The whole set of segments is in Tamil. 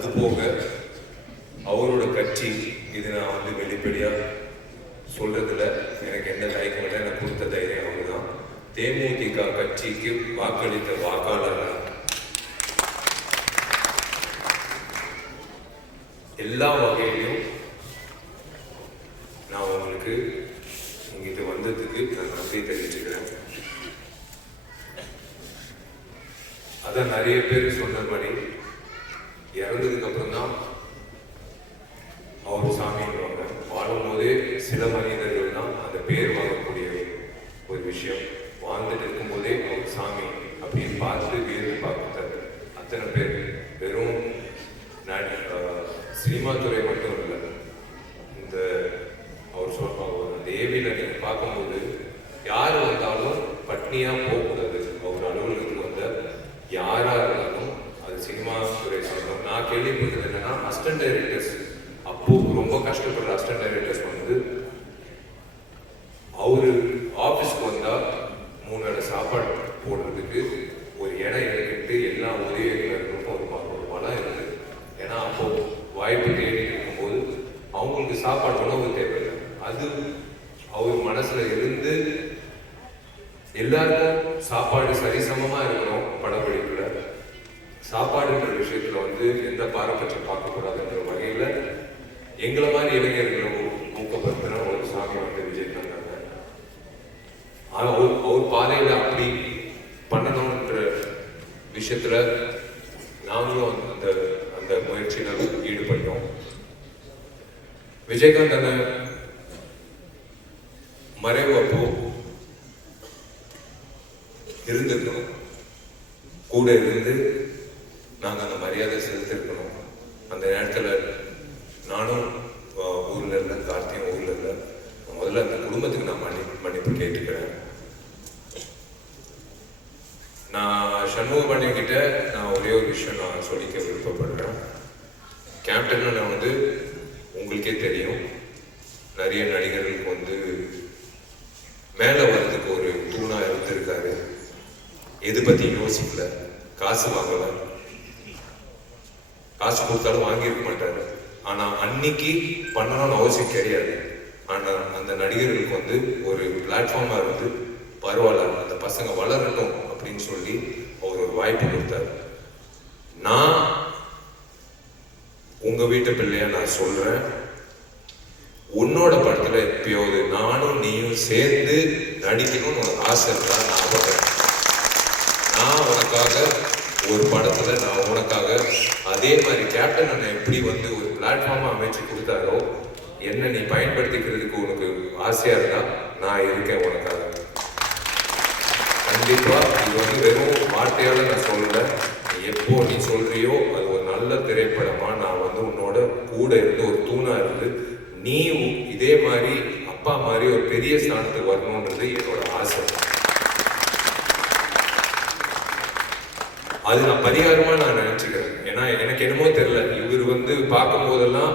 அது போக அவரோட கட்சி இது நான் வந்து வெளிப்படையாக சொல்றதுல எனக்கு எந்த தயக்கம் இல்லை. எனக்கு கொடுத்த தைரியம் அவர்தான். தேமுதிக கட்சிக்கு வாக்களித்த வாக்காளர் எல்லா வகையிலும் நான் உங்களுக்கு இங்கிட்டு வந்ததுக்கு நான் நன்றி தெரிவிச்சுக்கிறேன். அதான் நிறைய பேர் சொன்னபடி மாதிரி அப்புறம் தான் அவர் சாமின்றாங்க வாழும்போதே சில மனிதர்கள் தான் அந்த பேர் வாங்கக்கூடிய ஒரு விஷயம் வாழ்ந்துட்டு இருக்கும்போதே அவர் சாமி அப்படின்னு பார்த்து வியந்து பார்த்தாரு அத்தனை பேர் வெறும் நடி- ஆஹ் சினிமா துறை மட்டும் இல்லை இந்த அவர் சொல்ற அந்த ஏவியில் நீங்கள் பார்க்கும்போது யார் வந்தாலும் பட்னியாக போகக்கூடாது. அவர் அலுவலகத்துக்கு வந்த யாராக இருந்தாலும் அது சினிமா துறை சொல்லணும் நான் கேள்விப்பட்டது என்னன்னா அசிஸ்டன்ட் டைரக்டர்ஸ் அப்போ ரொம்ப கஷ்டப்படுற அசிஸ்டன்ட் டைரக்டர்ஸ் வந்து அவரு ஆஃபீஸ்க்கு வந்தா மூணு வேளை சாப்பாடு போடுறதுக்கு ஒரு இடம் இருக்குன்ட்டு எல்லா உதவிகளுக்கும் ஒரு ம- ஒரு மனம் இருக்கு ஏன்னா அப்போ வாய்ப்பு தேடி இருக்கும்போது அவங்களுக்கு சாப்பாடு உணவு தேவையில்லை அது அவர் மனசுல இருந்து எல்லாருக்கும் சாப்பாடு சரிசமமா இருக்கணும் படப்பிடிப்புல சாப்பாடுன்ற விஷயத்துல வந்து எந்த பாரபட்சம் பார்க்கக்கூடாதுன்ற வகையில எங்களை மாதிரி இளைஞர்களை ஊ- ஒரு சாமி வந்து விஜயகாந்த் ஆனா அவர் அவர் பாதையில அப்படி பண்ணணும்ன்ற விஷயத்துல நாங்களும் அந்த அந்த முயற்சியில ஈடுபட்டோம். விஜயகாந்த் அண்ணன் மறைவு அப்போ இருந்திருக்கணும் கூட இருந்து நாங்கள் அந்த மரியாதை செலுத்திருக்கணும் அந்த நேரத்தில் நானும் ஆஹ், ஊர்ல இல்லை கார்த்தியும் ஊர்ல இல்லை முதல்ல அந்த குடும்பத்துக்கு நான் மன்னி மன்னிப்பு கேட்டுக்கிறேன். நான் சண்முக பாண்டியன் கிட்ட நான் ஒரே ஒரு விஷயம் நான் சொல்லிக்க விருப்பப்படுறேன். கேப்டன் வந்து உங்களுக்கே தெரியும். நிறைய நடிகர்களுக்கு வந்து மேலே வர்றதுக்கு ஒரு தூணா இருந்திருக்காரு. எது பத்தி யோசிக்கல. காசு வாங்கலை. காசு கொடுத்தாலும் வாங்கியிருக்க மாட்டாரு. ஆனா அன்னைக்கு பண்ணணும்னு அவசியம் கிடையாது. ஆனால் அந்த நடிகர்களுக்கு வந்து ஒரு பிளாட்ஃபார்மாக இருந்து பரவாயில்ல அந்த பசங்க வளரணும் அப்படின்னு சொல்லி அவர் ஒரு வாய்ப்பு கொடுத்தாரு. நான் உங்கள் வீட்டு பிள்ளையா நான் சொல்கிறேன் உன்னோட படத்தில் எப்பயாவது நானும் நீயும் சேர்ந்து நடிக்கணும்னு ஒரு ஆசை இருந்தா நான் வரேன் நான் உனக்காக ஒரு படத்தில் நான் உனக்காக அதே மாதிரி கேப்டன் அண்ணன் எப்படி வந்து ஒரு பிளாட்ஃபார்மாக அமைச்சு கொடுத்தாரோ என்ன நீ பயன்படுத்திக்கிறதுக்கு உனக்கு ஆசையா இருந்தா நான் இருக்கேன் உனக்காக. கண்டிப்பா இது வந்து வெறும் வார்த்தையால நான் சொல்லலை. எப்போ நீ சொல்றியோ அது ஒரு நல்ல திரைப்படமா நான் வந்து உன்னோட கூட இருந்து ஒரு தூணா இருந்து நீ இதே மாதிரி அப்பா மாதிரி ஒரு பெரிய ஸ்தானத்துக்கு வரணுன்றது என்னோட ஆசை. அது நான் பரிகாரமா நான் நினைச்சுக்கிறேன். ஏன்னா எனக்கு என்னமோ தெரியல. இவர் வந்து பார்க்கும் போதெல்லாம்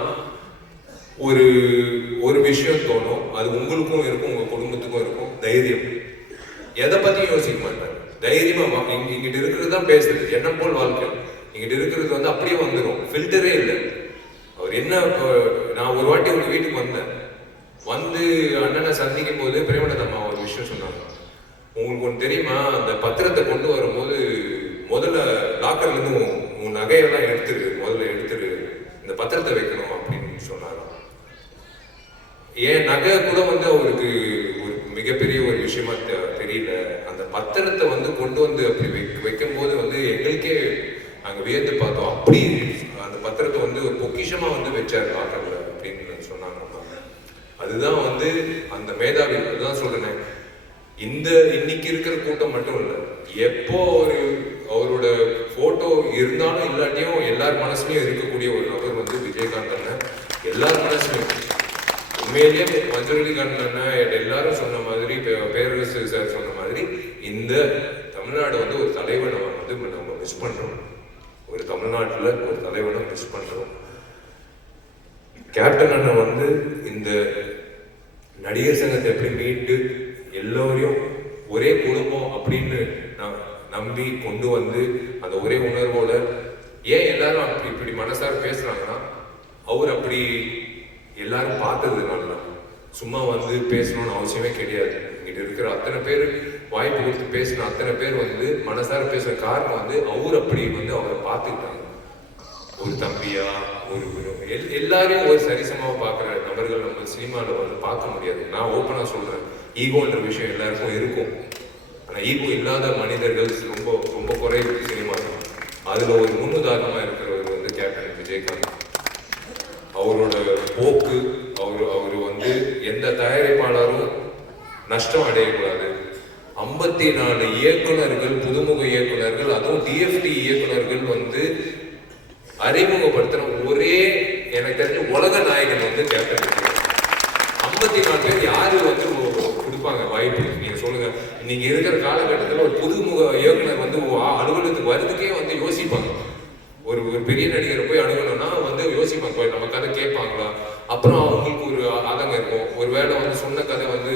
ஒரு ஒரு விஷயம் தோணும் அது உங்களுக்கும் இருக்கும் உங்கள் குடும்பத்துக்கும் இருக்கும். தைரியம். எதை பற்றியும் யோசிக்க மாட்டாங்க தைரியமாக வா- இங்க இங்கிட்ட இருக்கிறது தான் பேசுறது. என்ன போல் வாழ்க்கை? இங்கிட்ட இருக்கிறது வந்து அப்படியே வந்துடும் ஃபில்டரே இல்லை. அவர் என்ன இப்போ நான் ஒரு வாட்டி உங்கள் வீட்டுக்கு வந்தேன். வந்து அண்ணனை சந்திக்கும் போது பிரேமநாத அம்மா ஒரு விஷயம் சொன்னாங்க. உங்களுக்கு ஒன்று தெரியுமா? அந்த பத்திரத்தை கொண்டு வரும்போது முதல்ல லாக்கர்லேருந்து உன் நகையெல்லாம் எடுத்துரு முதல்ல எடுத்துரு. இந்த பத்திரத்தை வைக்கணும். ஏன் நகை கூட வந்து அவருக்கு ஒரு மிகப்பெரிய ஒரு விஷயமா தெரியல. அந்த பத்திரத்தை வந்து கொண்டு வந்து அப்படி வைக்க வைக்கும் போது வந்து எங்களுக்கே அங்க வியந்து பார்த்தோம். அப்படி அந்த பத்திரத்தை வந்து ஒரு பொக்கிஷமா வந்து வச்சாரு லாக்கர்ல அப்படின்னு சொன்னாங்க அதுதான் வந்து அந்த மேதாவி அதுதான் சொல்றேன். இந்த இன்னைக்கு இருக்கிற கூட்டம் மட்டும் இல்லை எப்போ ஒரு அவரோட போட்டோ இருந்தாலும் இல்லாட்டியும் எல்லார் மனசுலயும் இருக்கக்கூடிய ஒரு நபர் வந்து விஜயகாந்த் உண்மையிலேயே மஞ்சளிகாந்த் அண்ணன் எல்லாரும் சொன்ன மாதிரி பே- பேரரசு சார் சொன்ன மாதிரி இந்த தமிழ்நாடு வந்து ஒரு தலைவனை வந்து நம்ம மிஸ் பண்றோம். ஒரு தமிழ்நாட்டுல ஒரு தலைவனை மிஸ் பண்றோம். கேப்டன் அண்ணன் வந்து இந்த நடிகர் சங்கத்தை எப்படி மீட்டு எல்லோரையும் ஒரே குடும்பம் அப்படின்னு நம்பி கொண்டு வந்து அந்த ஒரே உணர்வோட ஏன் எல்லாரும் அப்படி இப்படி மனசார பேசுறாங்கன்னா அவர் அப்படி எல்லாரும் பார்த்ததுனால தான் சும்மா வந்து பேசணும்னு அவசியமே கிடையாது. இங்கிட்ட இருக்கிற அத்தனை பேர் வாய்ப்பு கொடுத்து பேசின அத்தனை பேர் வந்து மனசார பேசுற காரணம் வந்து அவர் அப்படி வந்து அவரை பார்த்துக்கிட்டாங்க. ஒரு தம்பியா ஒரு எல் எல்லாரையும் ஒரு சரிசமாக பார்க்குற நபர்கள் நம்ம சினிமாவில் வந்து பார்க்க முடியாது. நான் ஓப்பனாக சொல்றேன். ஈகோன்ற விஷயம் எல்லாருக்கும் இருக்கும். ஆனால் ஈகோ இல்லாத மனிதர்கள் ரொம்ப ரொம்ப குறைவு சினிமா அதில் ஒரு முன்னுதாரணமாக இருக்கிறவர் வந்து கேப்டன் விஜயகாந்த். நஷ்டம் அடையக்கூடாது. ஐம்பத்தி நாலு இயக்குனர்கள் புதுமுக இயக்குனர்கள் அதுவும் டிஎஃப்டி இயக்குனர்கள் வந்து அறிமுகப்படுத்தின ஒரே எனக்கு தெரிஞ்ச உலக நாயகன் வந்து கேப்டன் ஐம்பத்தி நாலு பேர் யாரு வந்து கொடுப்பாங்க வாய்ப்பு நீங்க சொல்லுங்க. நீங்க இருக்கிற காலகட்டத்தில் ஒரு புதுமுக இயக்குனர் வந்து அலுவலகத்துக்கு வர்றதுக்கே வந்து யோசிப்பாங்க. ஒரு ஒரு பெரிய நடிகரை போய் அணுகணும்னா வந்து யோசிப்பாங்க. நம்ம கதை கேட்பாங்களா? அப்புறம் ஒரு வேலை வேளை வந்து சொன்ன கதை வந்து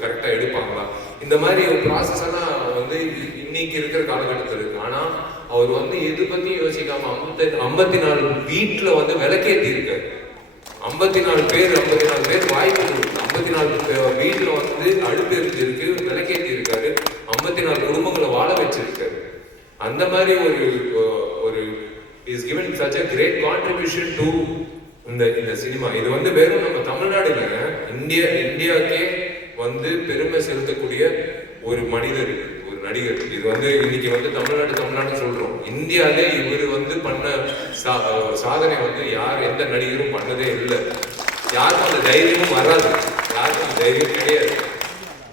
கரெக்டா எடுப்பாங்களா? இந்த மாதிரி ஒரு ப்ராசஸ் எல்லாம் வந்து இன்னைக்கு இருக்கிற காலகட்டத்தில் இருக்கு. ஆனா அவர் வந்து எது பற்றியும் யோசிக்காம ஐம்பத்தி ஐம்பத்தி நாலு வீட்டுல வந்து விளக்கேற்றி இருக்காரு. ஐம்பத்தி நாலு பேர் ஐம்பத்தி நாலு பேர் வாய்ப்பு ஐம்பத்தி நாலு வீட்டில் வீட்டுல வந்து அடுப்பு இருக்கு விளக்கேற்றி இருக்காரு. ஐம்பத்தி நாலு குடும்பங்களை வாழ வச்சிருக்காரு. அந்த மாதிரி ஒரு ஒரு is given such a great contribution to இந்த இந்த சினிமா. இது வந்து வெறும் நம்ம தமிழ்நாடு இல்லைங்க. இந்தியா இந்தியாவுக்கே வந்து பெருமை செலுத்தக்கூடிய ஒரு மனிதர் ஒரு நடிகர். இது வந்து இன்னைக்கு வந்து தமிழ்நாடு தமிழ்நாடு சொல்றோம். இந்தியாவிலே இவர் வந்து பண்ண சா- சாதனை வந்து யார் எந்த நடிகரும் பண்ணதே இல்லை. யாருக்கும் அந்த தைரியமும் வராது. யாருக்கும் அந்த தைரியம் கிடையாது.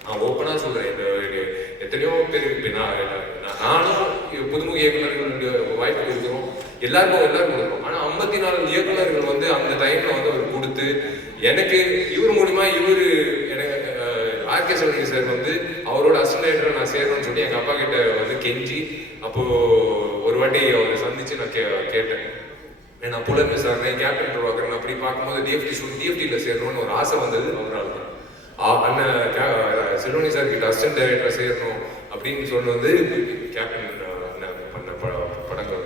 நான் ஓப்பனாக சொல்றேன். எத்தனையோ பேர் இப்போ நான் நானும் புதுமுக இயக்குநர்கள் வாய்ப்பு கொடுக்குறோம். எல்லாருக்கும் எல்லாரும் கொடுக்குறோம். ஆனால் ஐம்பத்தி நாலு இயக்குநர்கள் வந்து அந்த டைம்ல வந்து அவர் கொடுத்து எனக்கு இவர் மூலியமா இவர் எனக்கு ஆர்கே செல்வி சார் வந்து அவரோட அசிஸ்டன்ட் நான் சேரணும்னு சொல்லி எங்கள் அப்பா கிட்ட வந்து கெஞ்சி அப்போது ஒரு வாட்டி அவரை சந்திச்சு நான் கே கேட்டேன். நான் புலன் விசாரணை கேப்டன் உருவாக்குறேன் அப்படி பார்க்கும்போது டிஎஃப்டி சொல்லி டிஎஃப்டியில் சேரணும்னு ஒரு ஆசை வந்தது அவரால் தான். ஆ, அண்ணன் சிலோனி செல்வனி சார் கிட்ட அசிஸ்டன்ட் டைரக்டர் சேரணும் அப்படின்னு சொன்னது கேப்டன் பண்ண படங்கள்.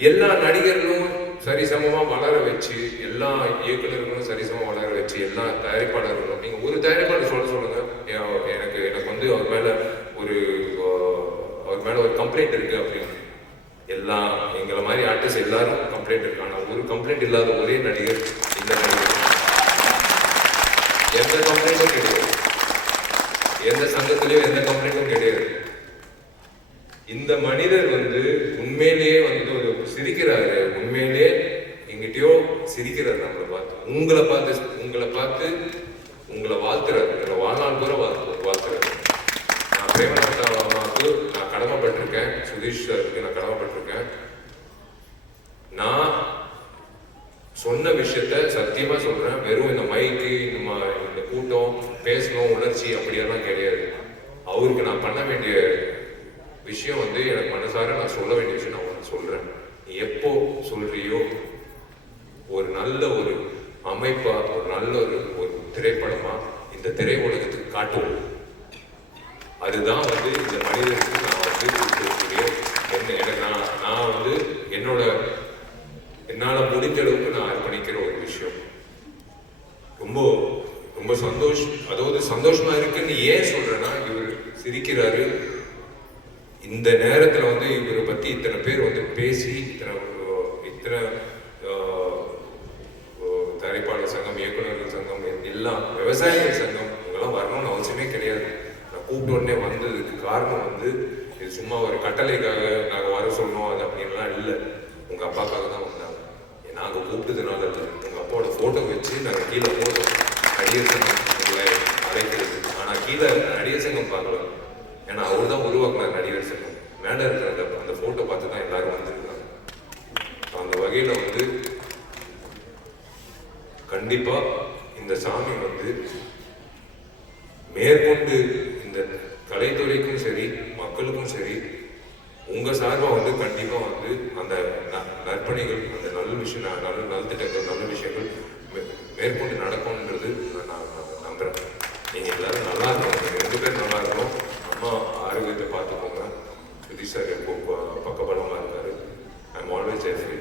எல்லா நடிகர்களும் சரிசமமா வளர வச்சு எல்லா இயக்குநர்களும் சரிசமமா வளர வச்சு எல்லா தயாரிப்பாளர்களும் நீங்க ஒரு தயாரிப்பாளர் சொல்ல சொல்லுங்க. எனக்கு எனக்கு வந்து அவர் மேல ஒரு அவர் மேல ஒரு கம்ப்ளைண்ட் இருக்கு அப்படின்னு. எல்லா எங்களை மாதிரி ஆர்டிஸ்ட் எல்லாரும் கம்ப்ளைண்ட் இருக்கு. ஒரு கம்ப்ளைண்ட் இல்லாத ஒரே நடிகர் இந்த நடிகர். எந்த கம்ப்ளைண்ட்டும் கிடையாது. எந்த சங்கத்திலையும் எந்த கம்ப்ளைண்ட்டும் கிடையாது. இந்த மனிதர் வந்து உண்மையிலேயே வந்து ஒரு சிரிக்கிறாரு உண்மையிலேயே எங்கிட்டயோ சிரிக்கிறாரு நம்மளை பார்த்து உங்களை பார்த்து உங்களை பார்த்து உங்களை வாழ்த்துறாரு உங்களை வாழ்நாள் பூரா வாழ்த்து வாழ்த்துறாரு நான் பிரேமநாத்தா அம்மாவுக்கு நான் கடமைப்பட்டிருக்கேன் சாருக்கு நான் கடமைப்பட்டிருக்கேன். நான் சொன்ன விஷயத்த சத்தியமா சொல்றேன். வெறும் இந்த மைக்கு நம்ம இந்த கூட்டம் பேசணும் உணர்ச்சி அப்படியெல்லாம் கிடையாது. அவருக்கு நான் பண்ண வேண்டிய விஷயம் வந்து எனக்கு மனசார நான் சொல்ல வேண்டிய விஷயம் நான் உனக்கு சொல்றேன். நீ எப்போ சொல்றியோ ஒரு நல்ல ஒரு அமைப்பா ஒரு நல்ல ஒரு ஒரு திரைப்படமா இந்த திரை உலகத்துக்கு காட்டுவோம். அதுதான் வந்து இந்த மனிதனுக்கு நான் வந்து கொடுக்கக்கூடிய என்ன எனக்கு நான் நான் வந்து என்னோட என்னால் முடிஞ்ச அளவுக்கு நான் அர்ப்பணிக்கிற ஒரு விஷயம் ரொம்ப ரொம்ப சந்தோஷ் அதாவது சந்தோஷமா இருக்குன்னு ஏன் சொல்றேன்னா இவர் சிரிக்கிறாரு. இந்த நேரத்துல வந்து இவரை பத்தி இத்தனை பேர் வந்து பேசி இத்தனை இத்தனை தயாரிப்பாளர் சங்கம் இயக்குநர்கள் சங்கம் எல்லாம் விவசாயிகள் சங்கம் இவங்கெல்லாம் வரணும்னு அவசியமே கிடையாது. நான் கூப்பிட்ட உடனே வந்ததுக்கு காரணம் வந்து இது சும்மா ஒரு கட்டளைக்காக நாங்கள் வர சொன்னோம் அது அப்படின்லாம் இல்லை. உங்க அப்பாக்காக தான் வந்தாங்க. நாங்கள் கூப்பிட்டதுனால இல்லை உங்க போட்டோ வச்சு நாங்கள் கீழே போட்டோம். அடியர் சங்கம் உங்களை அழைக்கிறது ஆனால் கீழே அடியர் சங்கம் பார்க்கலாம் ஏன்னா அவர் தான் உருவாக்கினார் நடிகர் சங்கம் மேலே இருக்கிற அந்த அந்த ஃபோட்டோ பார்த்து தான் எல்லாரும் வந்திருக்காங்க. அந்த வகையில் வந்து கண்டிப்பாக இந்த சாமி வந்து மேற்கொண்டு இந்த கலைத்துறைக்கும் சரி மக்களுக்கும் சரி உங்கள் சார்பாக வந்து கண்டிப்பாக வந்து அந்த நற்பணிகள் அந்த நல்ல விஷயம் நல்ல நலத்திட்டங்கள் நல்ல மேற்கொண்டு நடக்கும்ன்றது நான் நான் நான் நம்புறேன். நீங்க எல்லாரும் நல்லா இருக்கணும். நீங்க ரெண்டு பேரும் நல்லா இருக்கணும். அம்மா ஆரோக்கியத்தை பார்த்துக்கோங்க. சுதீஷ் சார் எப்போ பக்கபலமா இருக்காரு ஐம் ஆல்வேஸ் எஃப்ரி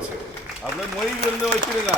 ஐ ஃபீல் அப்படியே மொழி விருந்து வச்சிருங்க.